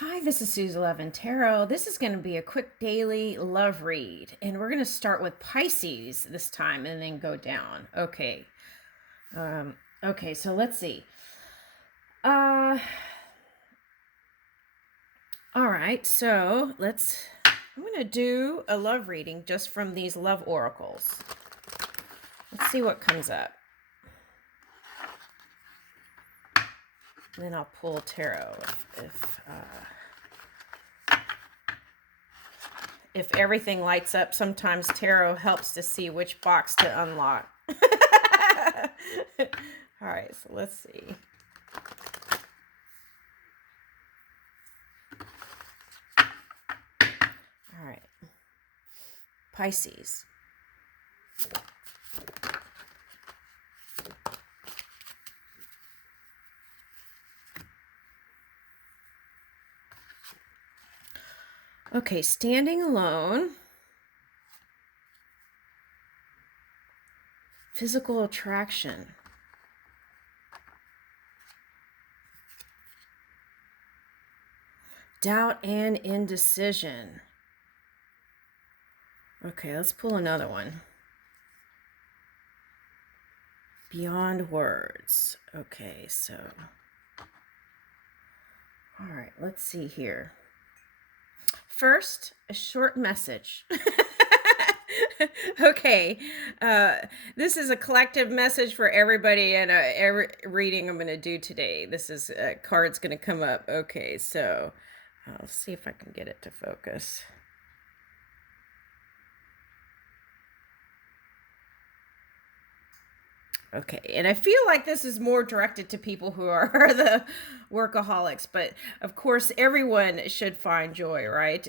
Hi, this is Suze 11 Tarot. This is going to be a quick daily love read, and we're going to start with Pisces this time and then go down. Okay, so let's see. Uh, all right, so I'm going to do a love reading just from these love oracles. Let's see what comes up. And then I'll pull tarot if everything lights up. Sometimes tarot helps to see which box to unlock. All right, so let's see. All right. Pisces. Okay, standing alone. Physical attraction. Doubt and indecision. Okay, let's pull another one. Beyond words. Okay, so. All right, let's see here. First, a short message. Okay, this is a collective message for everybody, and every reading I'm going to do today. This is card's going to come up. Okay, so I'll see if I can get it to focus. Okay, and I feel like this is more directed to people who are the workaholics, but of course everyone should find joy, right?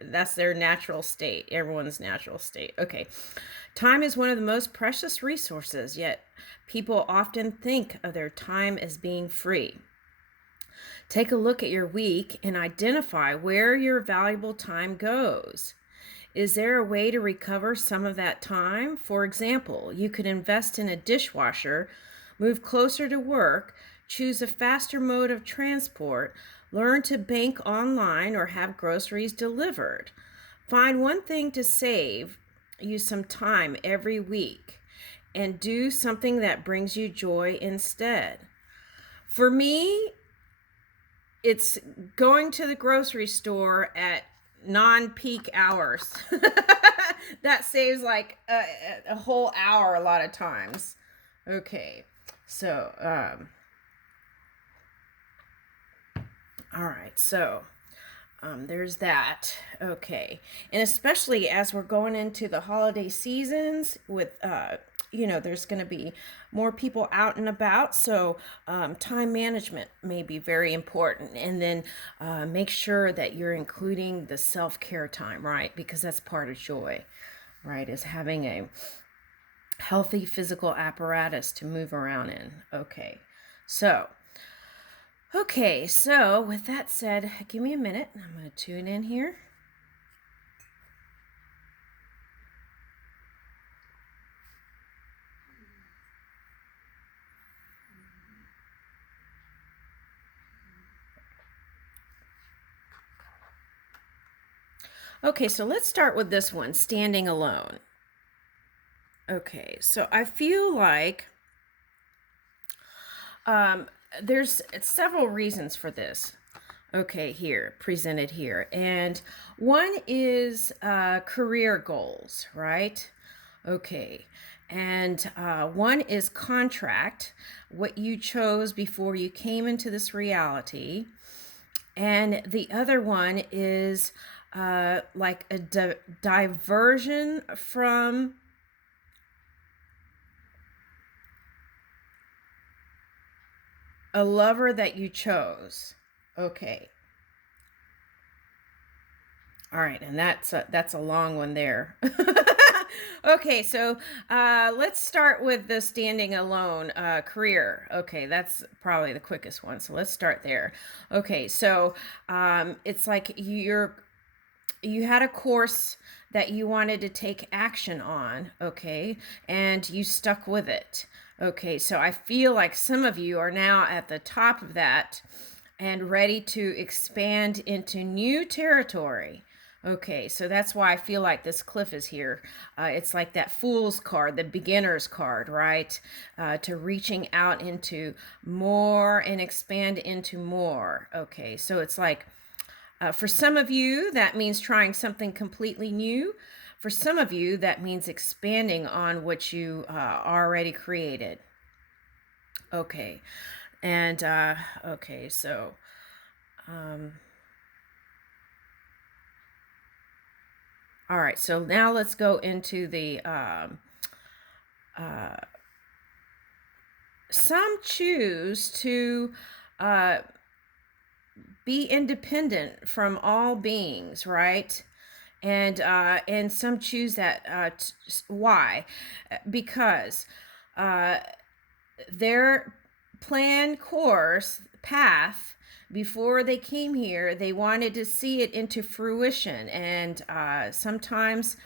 That's their natural state, everyone's natural state. Okay. Time is one of the most precious resources, yet people often think of their time as being free. Take a look at your week and identify where your valuable time goes. Is there a way to recover some of that time? For example, you could invest in a dishwasher, move closer to work, choose a faster mode of transport, learn to bank online, or have groceries delivered. Find one thing to save you some time every week and do something that brings you joy instead. For me, it's going to the grocery store at non-peak hours. That saves like a whole hour a lot of times. Okay, so all right, so there's that. Okay, and especially as we're going into the holiday seasons with there's going to be more people out and about, so time management may be very important. And then make sure that you're including the self-care time, right? Because that's part of joy, right? Is having a healthy physical apparatus to move around in. So with that said, give me a minute. I'm going to tune in here. Okay, so let's start with this one, standing alone. Okay, so I feel like there's several reasons for this. Okay, here, presented here. And one is career goals, right? Okay. And one is contract, what you chose before you came into this reality. And the other one is like a diversion from a lover that you chose. Okay. All right, and that's a long one there. Okay, so let's start with the standing alone career. Okay, that's probably the quickest one. So let's start there. Okay, so it's like you had a course that you wanted to take action on, okay, and you stuck with it. Okay, so I feel like some of you are now at the top of that and ready to expand into new territory. Okay, so that's why I feel like this cliff is here. It's like that fool's card, the beginner's card, right? To reaching out into more and expand into more. Okay, so it's like for some of you, that means trying something completely new. For some of you, that means expanding on what you already created. Okay, and okay, so. Um, all right, so now let's go into the some choose to uh, be independent from all beings, right? And some choose that. Why? Because their planned course path before they came here, they wanted to see it into fruition. And sometimes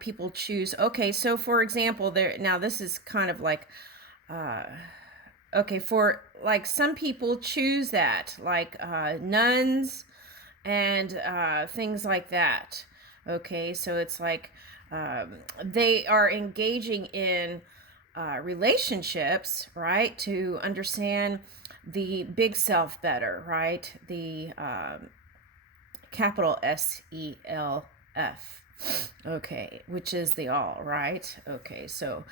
people choose. Okay, so for example, there now this is kind of like okay, for like some people choose that, like nuns and things like that. Okay, so it's like they are engaging in relationships, right, to understand the big self better, right? The capital SELF. Okay, which is the all, right? Okay, so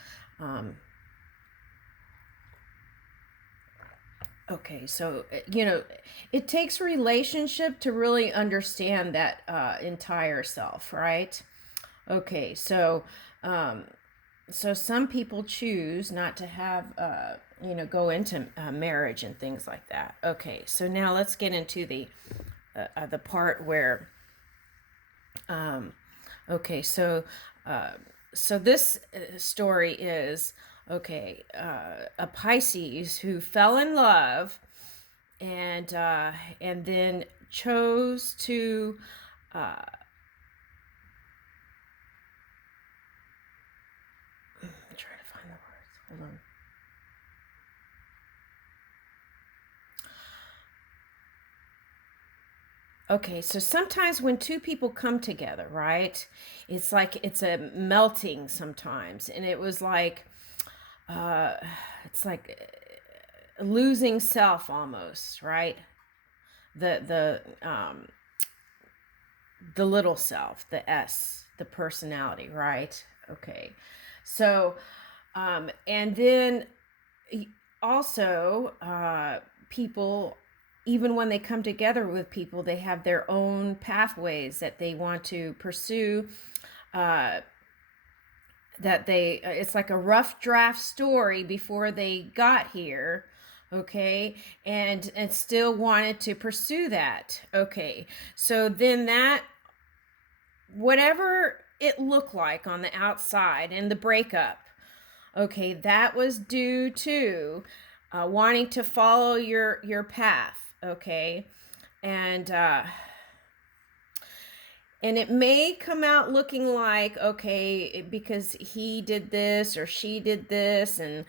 okay, so it takes relationship to really understand that entire self, right? Okay, so some people choose not to have go into marriage and things like that. Okay, so now let's get into the part where okay, so this story is okay, a Pisces who fell in love and then chose to I'm trying to find the words. Hold on. Okay, so sometimes when two people come together, right? It's like it's a melting sometimes, and it was like uh it's like losing self almost, right? The little self, the S, the personality, right? Okay. So and then also people, even when they come together with people, they have their own pathways that they want to pursue, uh, that they it's like a rough draft story before they got here. Okay, and still wanted to pursue that. Okay, so then that, whatever it looked like on the outside and the breakup, okay, that was due to wanting to follow your path. Okay, and and it may come out looking like, okay, because he did this or she did this and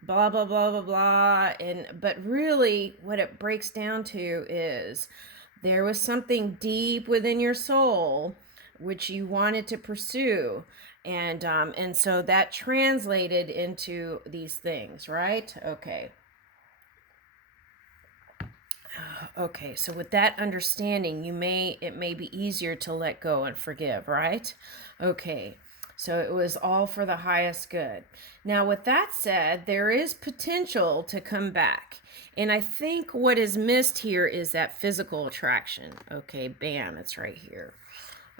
blah blah blah blah blah, and but really what it breaks down to is there was something deep within your soul which you wanted to pursue, and so that translated into these things, right? Okay. Okay, so with that understanding, it may be easier to let go and forgive, right? Okay. So it was all for the highest good. Now, with that said, there is potential to come back. And I think what is missed here is that physical attraction. Okay, bam, it's right here.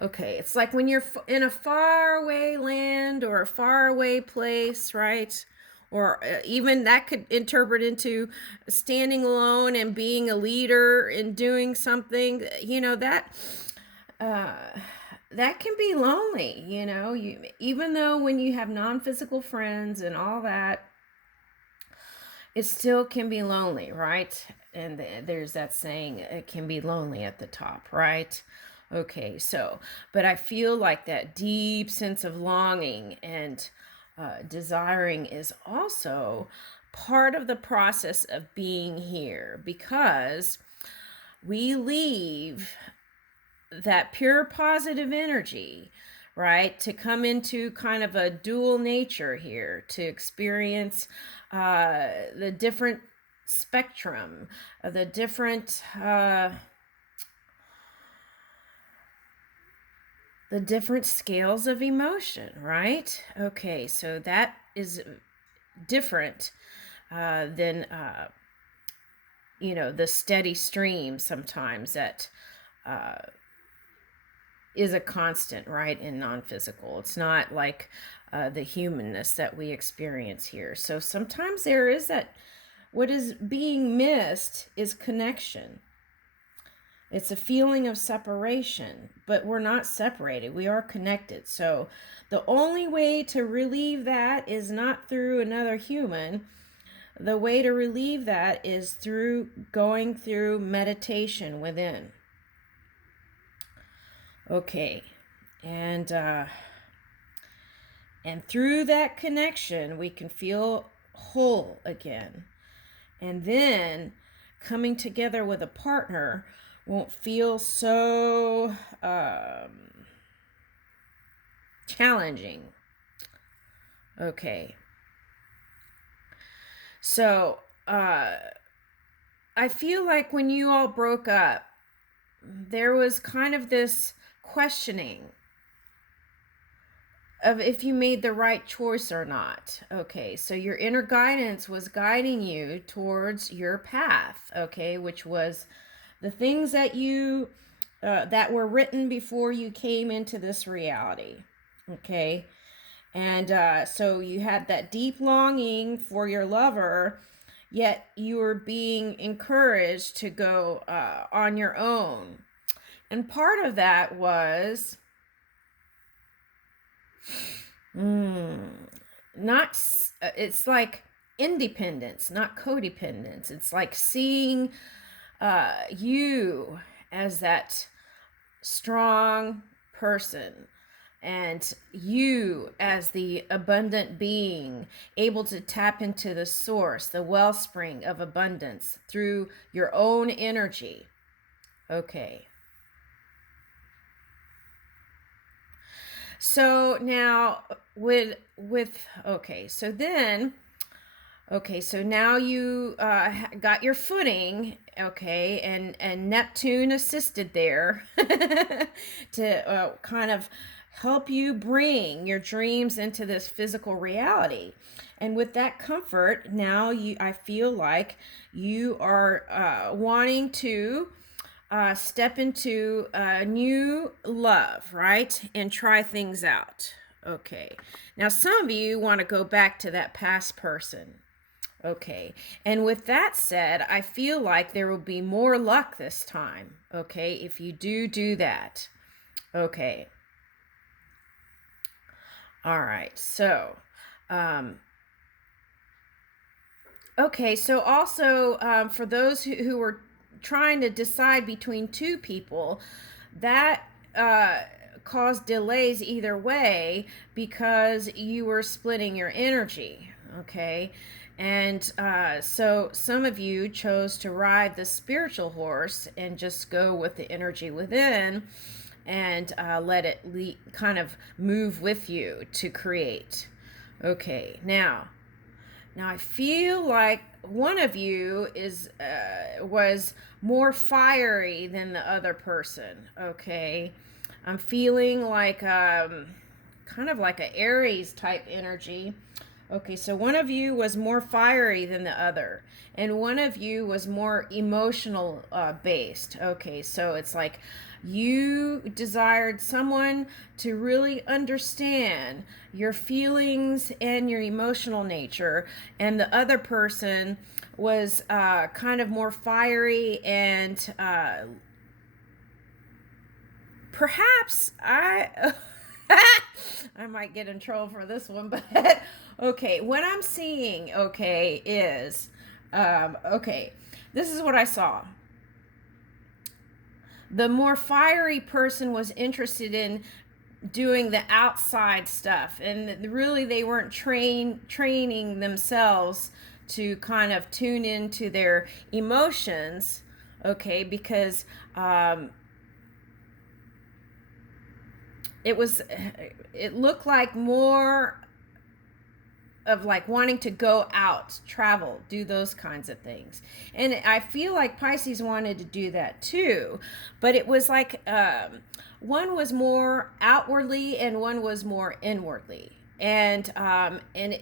Okay, it's like when you're in a faraway land or a faraway place, right? Or even that could interpret into standing alone and being a leader and doing something, uh, that can be lonely, even though when you have non-physical friends and all that, it still can be lonely, right? And there's that saying, it can be lonely at the top, right? Okay, so, but I feel like that deep sense of longing and desiring is also part of the process of being here, because we leave that pure positive energy, right, to come into kind of a dual nature here, to experience the different spectrum, the different scales of emotion, right? Okay, so that is different than the steady stream sometimes that is a constant, right, in non-physical. It's not like the humanness that we experience here. So sometimes there is that, what is being missed is connection. It's a feeling of separation, but we're not separated. We are connected. So the only way to relieve that is not through another human. The way to relieve that is through going through meditation within. Okay. And through that connection, we can feel whole again. And then coming together with a partner won't feel so challenging. Okay. So, I feel like when you all broke up, there was kind of this questioning of if you made the right choice or not. Okay, so your inner guidance was guiding you towards your path, okay, which was the things that you that were written before you came into this reality, okay. And so you had that deep longing for your lover, yet you were being encouraged to go on your own. And part of that was not, it's like independence, not codependence. It's like seeing you as that strong person, and you as the abundant being, able to tap into the source, the wellspring of abundance through your own energy. Okay. So now so now you got your footing, okay, and Neptune assisted there to kind of help you bring your dreams into this physical reality. And with that comfort, now I feel like you are wanting to step into a new love, right? And try things out. Okay. Now, some of you want to go back to that past person. Okay. And with that said, I feel like there will be more luck this time. Okay. If you do that. Okay. All right. So, okay. So also, for those who were trying to decide between two people, that caused delays either way because you were splitting your energy, okay. And so some of you chose to ride the spiritual horse and just go with the energy within and let it kind of move with you to create. Okay, now I feel like one of you was more fiery than the other person. Okay, I'm feeling like kind of like an Aries type energy. Okay, so one of you was more fiery than the other, and one of you was more emotional based. Okay, so it's like you desired someone to really understand your feelings and your emotional nature, and the other person was kind of more fiery and perhaps I might get in trouble for this one, but okay, what I'm seeing, okay, is okay, this is what I saw. The more fiery person was interested in doing the outside stuff, and really they weren't training themselves to kind of tune into their emotions, okay, because it looked like more of like wanting to go out, travel, do those kinds of things. And I feel like Pisces wanted to do that too, but it was like one was more outwardly and one was more inwardly. And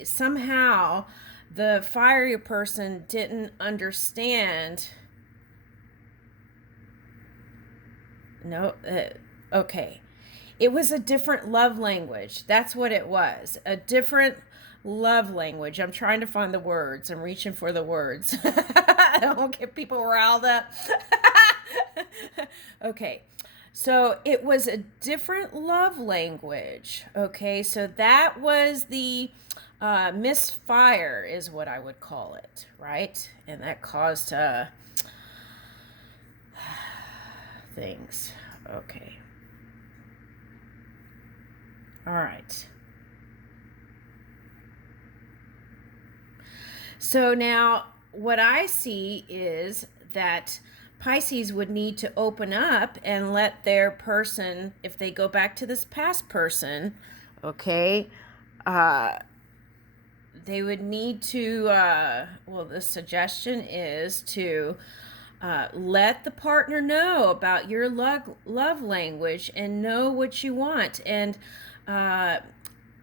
somehow the fiery person didn't understand. No, okay. It was a different love language. That's what it was. A different love language. I'm trying to find the words. I'm reaching for the words. I don't get people riled up. Okay. So it was a different love language. Okay. So that was the misfire, is what I would call it. Right. And that caused things. Okay. All right. So now what I see is that Pisces would need to open up and let their person, if they go back to this past person, okay, they would need to, well, the suggestion is to let the partner know about your love language and know what you want, and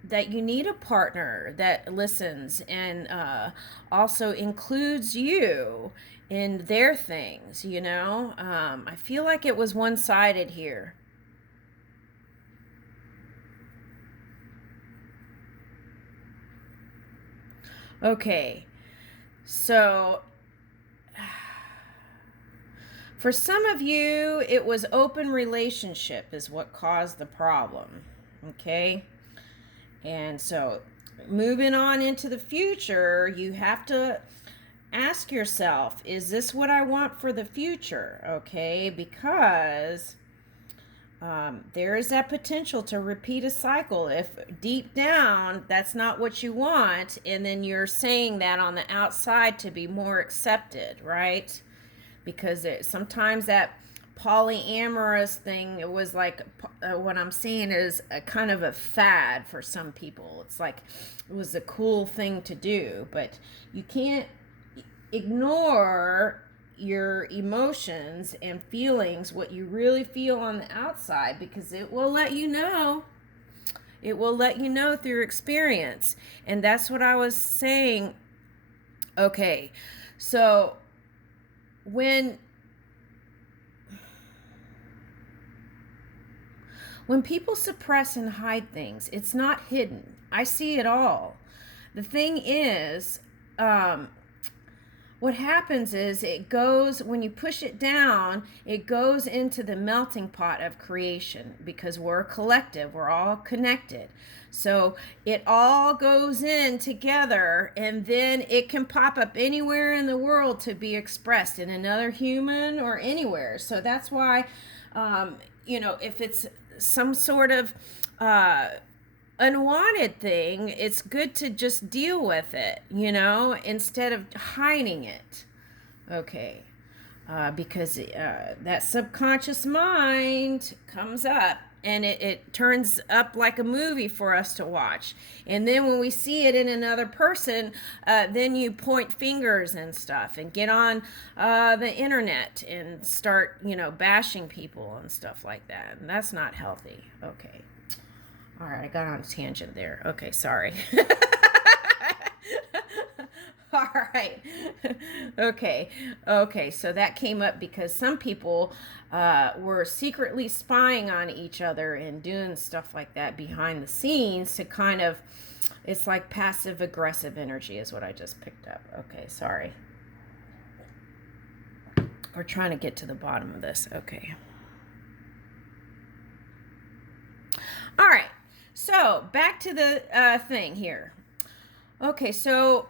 that you need a partner that listens and also includes you in their things, you know? I feel like it was one-sided here. Okay, so for some of you, it was open relationship is what caused the problem, okay? And so moving on into the future, you have to ask yourself, is this what I want for the future? Okay, because there is that potential to repeat a cycle if deep down that's not what you want, and then you're saying that on the outside to be more accepted, right? Because sometimes that polyamorous thing, it was like what I'm seeing is a kind of a fad for some people. It's like it was a cool thing to do, but you can't ignore your emotions and feelings, what you really feel on the outside, because it will let you know. It will let you know through experience. And that's what I was saying. Okay, so when people suppress and hide things, it's not hidden. I see it all. The thing is, what happens is it goes, when you push it down, it goes into the melting pot of creation, because we're a collective, we're all connected. So it all goes in together, and then it can pop up anywhere in the world to be expressed in another human or anywhere. So that's why, if it's some sort of unwanted thing, it's good to just deal with it, instead of hiding it. Okay. Because that subconscious mind comes up, and it turns up like a movie for us to watch. And then when we see it in another person, then you point fingers and stuff and get on the internet and start, bashing people and stuff like that. And that's not healthy. Okay. All right, I got on a tangent there. Okay, sorry. All right. Okay, so that came up because some people were secretly spying on each other and doing stuff like that behind the scenes to kind of, it's like passive aggressive energy is what I just picked up. Okay, sorry. We're trying to get to the bottom of this. Okay. All right. So back to the thing here. Okay, so,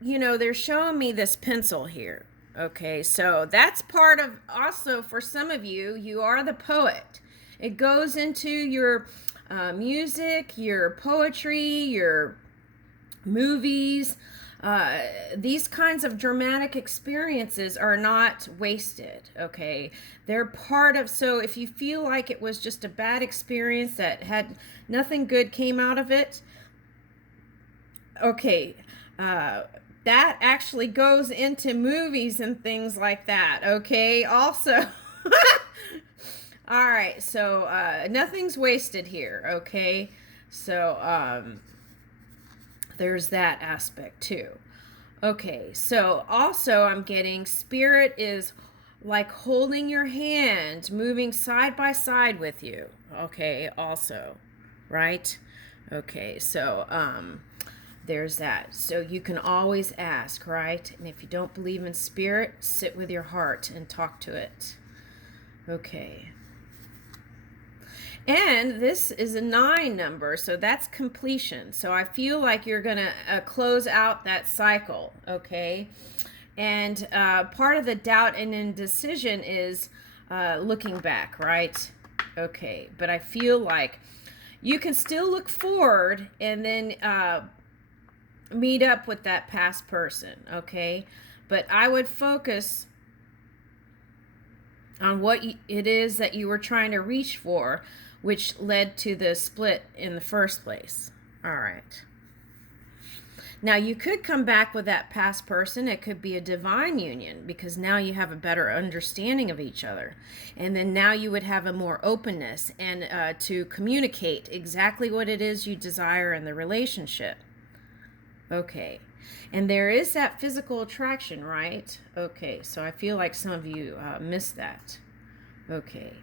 they're showing me this pencil here. Okay, so that's part of, also for some of you, you are the poet. It goes into your music, your poetry, your movies, these kinds of dramatic experiences are not wasted, okay? They're part of, so if you feel like it was just a bad experience that had nothing good came out of it, okay, that actually goes into movies and things like that, okay? Also, all right, so nothing's wasted here, okay? So there's that aspect too. Okay, so also I'm getting spirit is like holding your hand, moving side by side with you. Okay, also, right? Okay, so there's that. So you can always ask, right? And if you don't believe in spirit, sit with your heart and talk to it. Okay. And this is a 9 number, so that's completion. So I feel like you're going to close out that cycle, okay? And part of the doubt and indecision is looking back, right? Okay, but I feel like you can still look forward and then meet up with that past person, okay? But I would focus on what it is that you were trying to reach for, which led to the split in the first place. All right. Now, you could come back with that past person. It could be a divine union because now you have a better understanding of each other. And then now you would have a more openness and to communicate exactly what it is you desire in the relationship. Okay. And there is that physical attraction, right? Okay. So I feel like some of you missed that. Okay.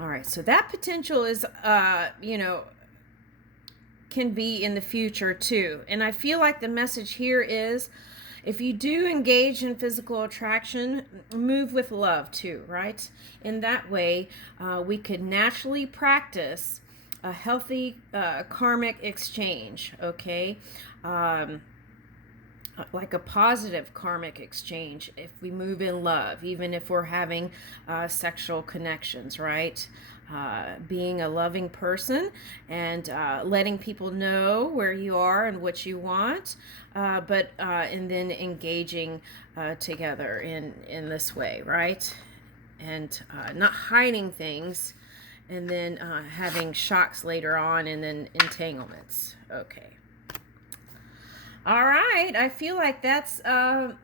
All right, so that potential is, can be in the future too. And I feel like the message here is if you do engage in physical attraction, move with love too, right? In that way, we could naturally practice a healthy karmic exchange, okay? Like a positive karmic exchange if we move in love, even if we're having sexual connections, right? Being a loving person and letting people know where you are and what you want, and then engaging together in this way, right? And not hiding things and then having shocks later on and then entanglements. Okay. All right, I feel like that's the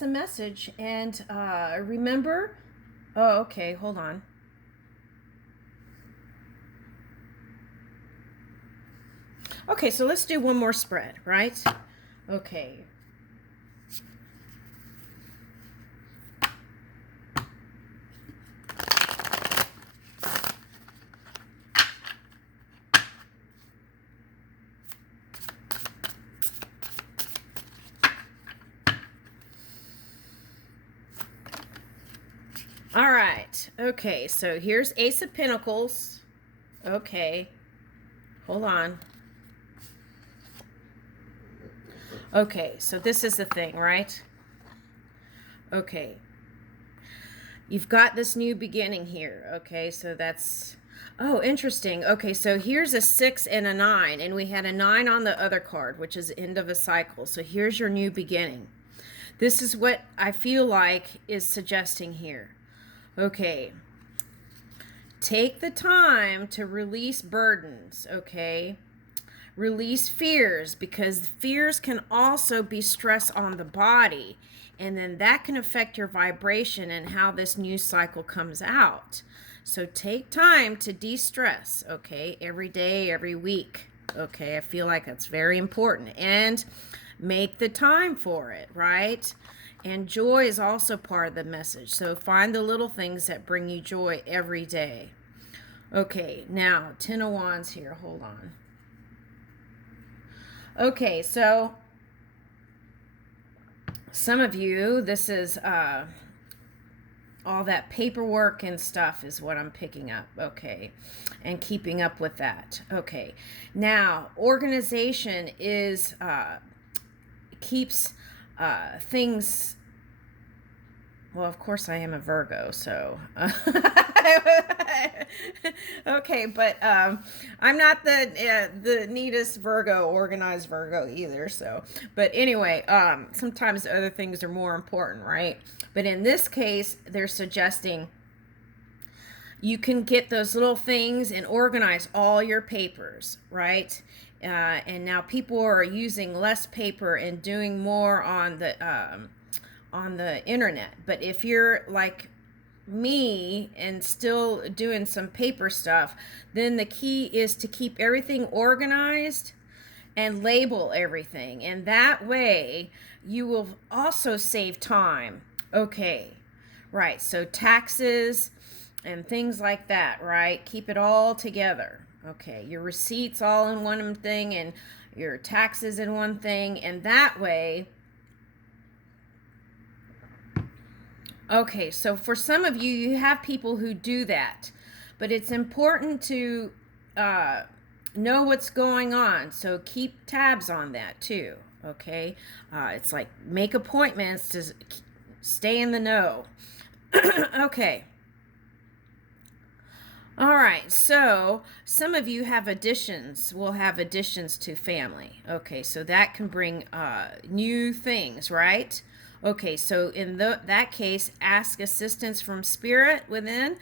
message. And remember, oh, okay, hold on. Okay, so let's do one more spread, right? Okay. All right. Okay, so here's Ace of Pentacles. Okay. Hold on. Okay, so this is the thing, right? Okay. You've got this new beginning here. Okay, so that's... Oh, interesting. Okay, so here's a 6 and a 9, and we had a 9 on the other card, which is end of a cycle. So here's your new beginning. This is what I feel like is suggesting here. Okay. Take the time to release burdens, okay? Release fears, because fears can also be stress on the body, and then that can affect your vibration and how this new cycle comes out. So take time to de-stress, okay? Every day, every week, okay? I feel like that's very important. And make the time for it, right? And joy is also part of the message. So find the little things that bring you joy every day. Okay, now 10 of Wands here. Hold on. Okay, so some of you, this is all that paperwork and stuff is what I'm picking up. Okay, and keeping up with that. Okay, now organization is keeps things Well, of course I am a Virgo, so okay, but I'm not the neatest Virgo, organized Virgo either. So, but anyway, sometimes other things are more important, right? But in this case, they're suggesting you can get those little things and organize all your papers, right? And now people are using less paper and doing more on the internet. But if you're like me and still doing some paper stuff, then the key is to keep everything organized and label everything. And that way you will also save time. Okay, right. So taxes and things like that, right? Keep it all together. Okay, your receipts all in one thing and your taxes in one thing. And that way, okay, so for some of you, you have people who do that, but it's important to know what's going on. So keep tabs on that too. Okay, it's like make appointments to stay in the know. Okay. All right, so some of you have additions, will have additions to family. Okay, so that can bring new things, right? Okay, so in that case, ask assistance from spirit within.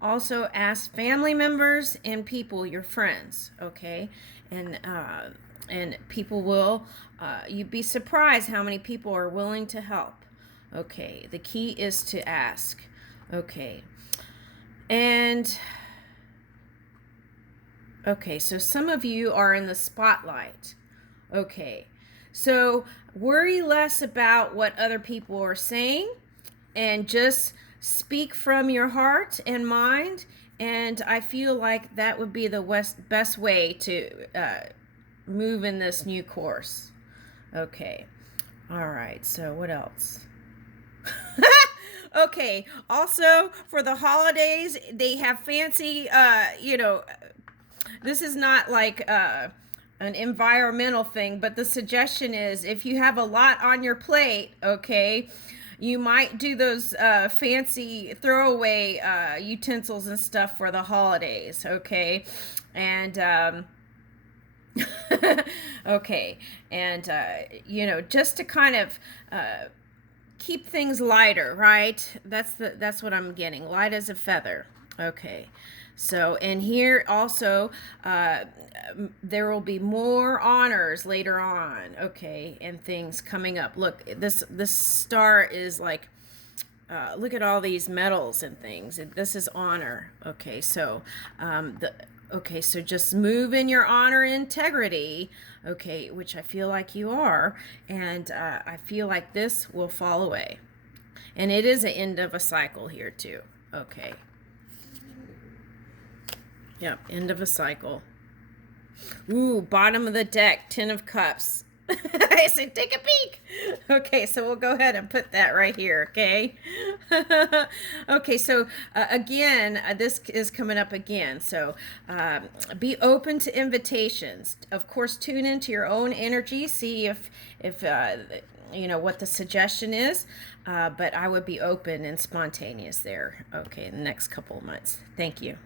Also ask family members and people, your friends, okay? And people will, you'd be surprised how many people are willing to help. Okay, the key is to ask. Okay, and okay, so some of you are in the spotlight. Okay, so worry less about what other people are saying and just speak from your heart and mind. And I feel like that would be the best way to move in this new course. Okay, all right, so what else? Okay, also for the holidays, they have fancy, this is not like an environmental thing, but the suggestion is if you have a lot on your plate, okay, you might do those fancy throwaway utensils and stuff for the holidays, okay? And okay, and just to kind of keep things lighter, right? That's what I'm getting. Light as a feather. Okay. So, and here also, there will be more honors later on. Okay, and things coming up. Look, this star is like, look at all these medals and things. This is honor. Okay, so okay, so just move in your honor and integrity, okay, which I feel like you are, and I feel like this will fall away. And it is an end of a cycle here too. Okay. Yep, end of a cycle. Ooh, bottom of the deck, 10 of cups. I said, take a peek. Okay, so we'll go ahead and put that right here, okay? Okay, so again, this is coming up again. So be open to invitations. Of course, tune into your own energy, see if what the suggestion is. But I would be open and spontaneous there, okay, in the next couple of months. Thank you.